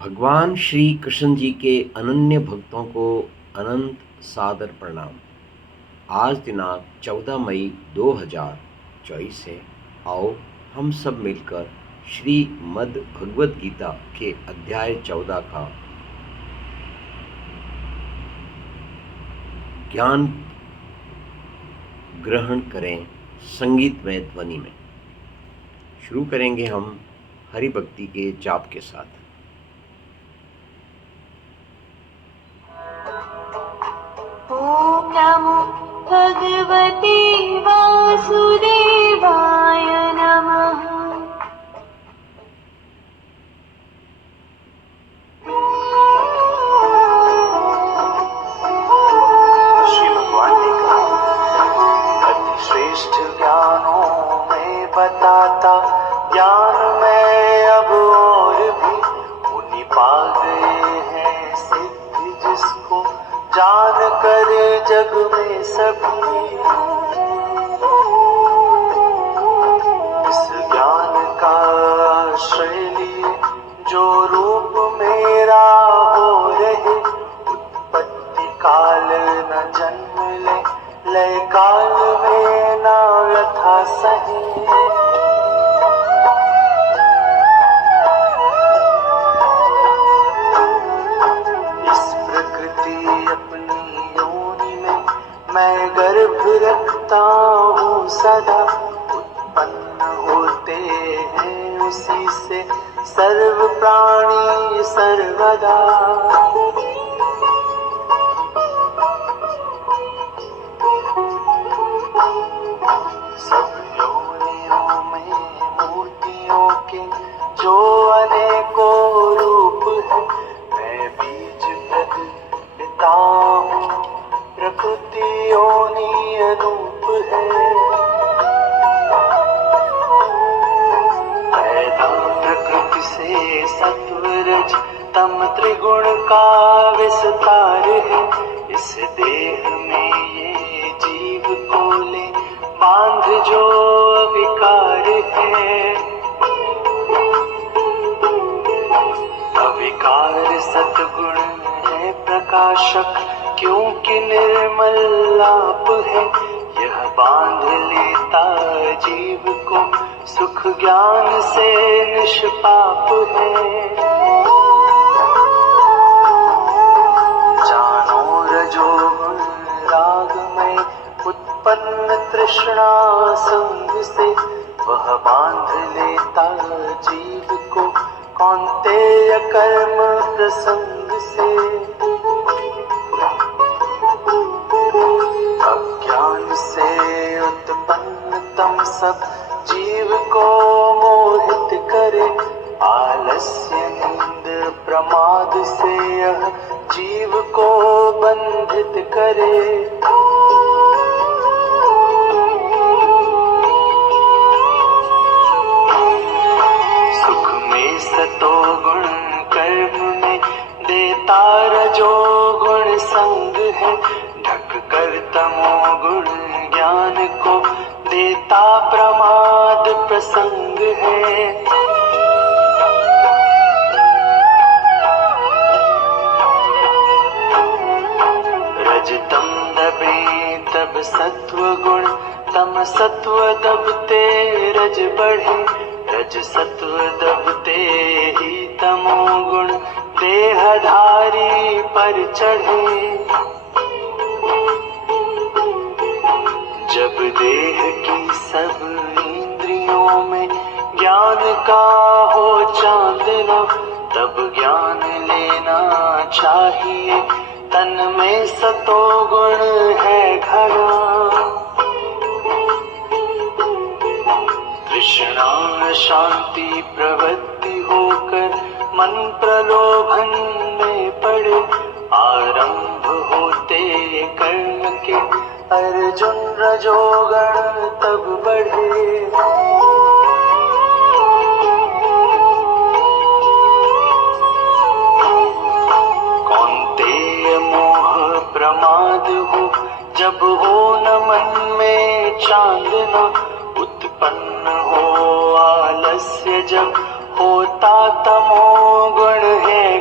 भगवान श्री कृष्ण जी के अनन्य भक्तों को अनंत सादर प्रणाम। आज दिनांक 14 मई 2024 है। आओ हम सब मिलकर श्रीमद् भगवद गीता के अध्याय 14 का ज्ञान ग्रहण करें संगीतमय ध्वनि में। शुरू करेंगे हम हरि भक्ति के जाप के साथ। ओम नमो भगवते वासुदेवाय नमः। श्री भगवान ने कहा, अति श्रेष्ठ ज्ञानों में बताता ज्ञान में अब और भी मुनि पा गए हैं सिद्ध, जिसको जान कर जग में सभी इस ज्ञान का आश्रय लिए जो रूप मेरा हो रहे, उत्पत्ति काल न जन्म ले, लय काल में न व्यथा सहे। इस प्रकृति अपनी योनि में मैं गर्भ रखता हूँ सदा, उत्पन्न होते हैं उसी से सर्व प्राणी सर्वदा। सब योनियों में मूर्तियों के जो अनेकों रूप है, मैं बीज पिता हूँ, प्रकृति योनि अनूप है। पैदा प्रकृति से सत्व रज तम त्रिगुण का विस्तार है, इस देह में ये जीव को ले बांध जो विकार है। अविकार सतगुण है प्रकाशक, क्योंकि निर्मल आप है, यह बांध लेता जीव को सुख ज्ञान से निष्पाप है। जानो रजोगुण राग में उत्पन्न तृष्णा संग से, वह बांध लेता जीव को कौन्तेय कर्म प्रसंग से। अज्ञान से उत्पन्न तम सब जीव को मोहित करे, आलस्य नींद प्रमाद से यह जीव को बंधित करे। सुख में सतोगुण कर्म में देता रजोगुण संग है, ढक कर तमोगुण ज्ञान को देता प्रमाद प्रसंग है। रजतम दबे तब सत्व गुण, तम सत्व दबते रज बढ़े, रज सत्व दबते ही तमो गुण देहधारी पर चढ़े। जब देह की सब इंद्रियों में ज्ञान का हो चांदना, तब ज्ञान लेना चाहिए, तन में सतोगुण है घना। तृष्णा शांति प्रवृत्ति होकर मन प्रलोभन में पड़े, आरंभ होते कर्म के अर्जुन रजोगण तब बढ़े। कौन्तेय मोह प्रमाद हो, जब हो न मन में चांदना, उत्पन्न हो आलस्य जब होता तमोगुण है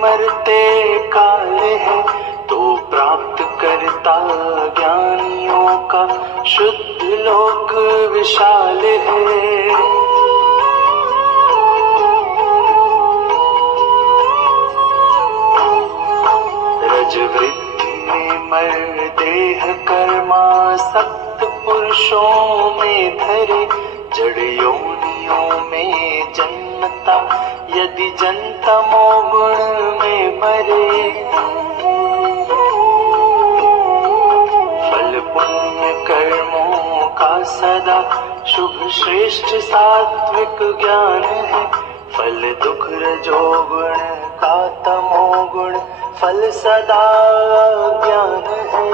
मरते काल है, तो प्राप्त करता ज्ञानियों का शुद्ध लोक विशाल है। रज वृद्धि में मर देह कर्मा सप्त पुरुषों में धरे, जड़ योनियों में जन्मता यदि जन्मतमो गुण में मरे। फल पुण्य कर्मों का सदा शुभ श्रेष्ठ सात्विक ज्ञान है, फल दुख रजोगुण का तमोगुण फल सदा ज्ञान है।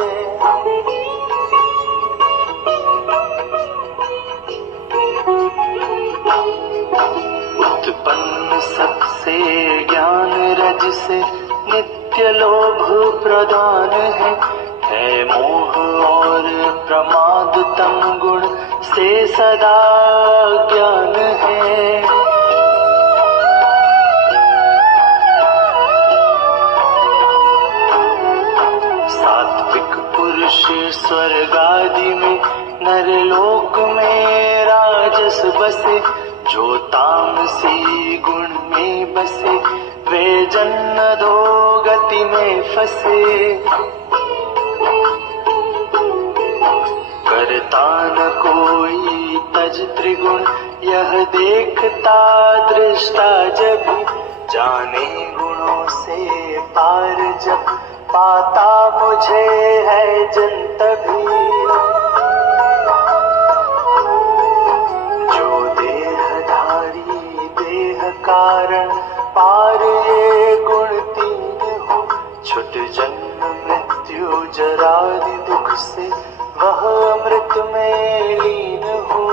उत्पन्न सबसे ज्ञान रज से नित्य लोभ प्रदान है मोह और प्रमाद तम गुण से सदा ज्ञान है। सात्विक पुरुष स्वर्ग आदि में नरलोक में राजस बसे, जो तामसी गुण में बसे वे जन्म दो गति में फंसे। करता न कोई तज त्रिगुण यह देखता दृष्टा जब, जाने गुणों से पार जब पाता मुझे है जन तभी। जो देहधारी देह कारण पार ये गुण तीन हो, छुट जन्म मृत्यु जरादि दुख से वह अमृत में लीन हो।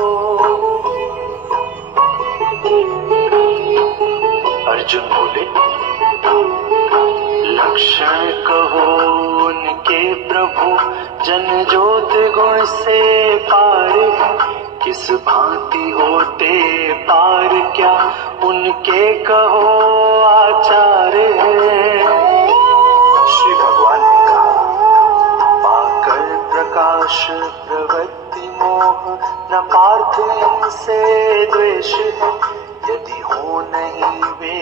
अर्जुन बोले, लक्षण कहो उनके प्रभु जन ज्योत गुण से पार है, किस भांति होते पार क्या उनके कहो आचार है। श्री भगवान ने कहा, पाकर प्रकाश प्रवृत्ति मोह न पार्थ इनसे द्वेष है, यदि हो नहीं वे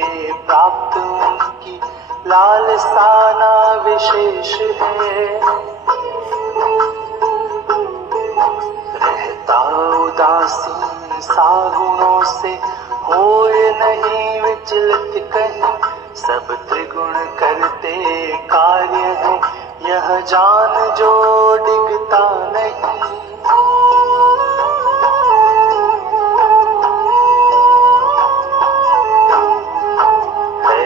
प्राप्त उनकी लालसाना विशेष है। रहता उदासीन सा गुणों से होए नहीं विचलित कहीं, सब त्रिगुण करते कार्य है यह जान जो डिगता नहीं।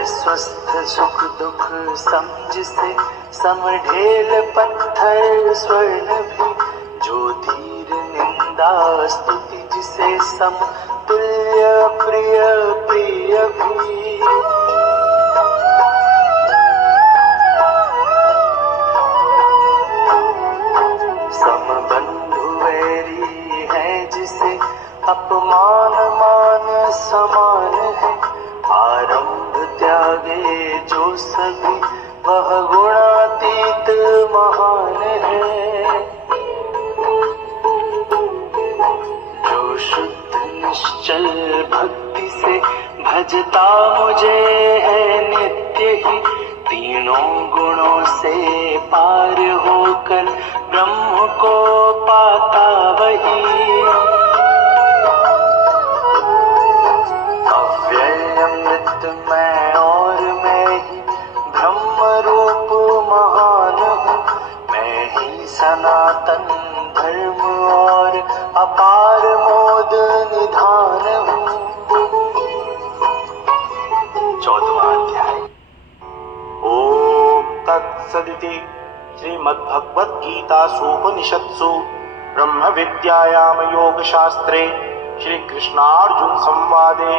स्वस्थ सुख दुख समझ से समढेल पत्थर स्वर्ण भी, जो धीर निंदा स्तुति जिसे सम तुल्य प्रिय प्रिय भी। समबंधु वैरी है जिसे अपमान मान समान है, आरंभ त्यागे जो सभी वह गुणातीत महान है। जो शुद्ध निश्चल भक्ति से भजता मुझे है नित्य ही, तीनों गुणों से पार होकर ब्रह्म को पाता वही। अव्यय अमृत मैं और मैं ही ब्रह्म रूप महान हूँ, मैं ही सनातन धर्म और अपार मोद निधान हूँ। 14वां अध्याय। ओम तत्सदिति श्रीमद्भगवद्गीतासूपनिषत्सु ब्रह्म विद्यायाम योग शास्त्रे श्री कृष्णार्जुन संवादे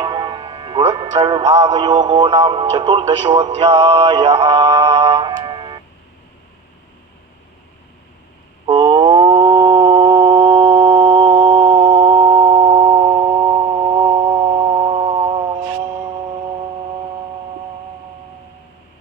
गुणत्रय विभाग योगो नाम 14 अध्यायः।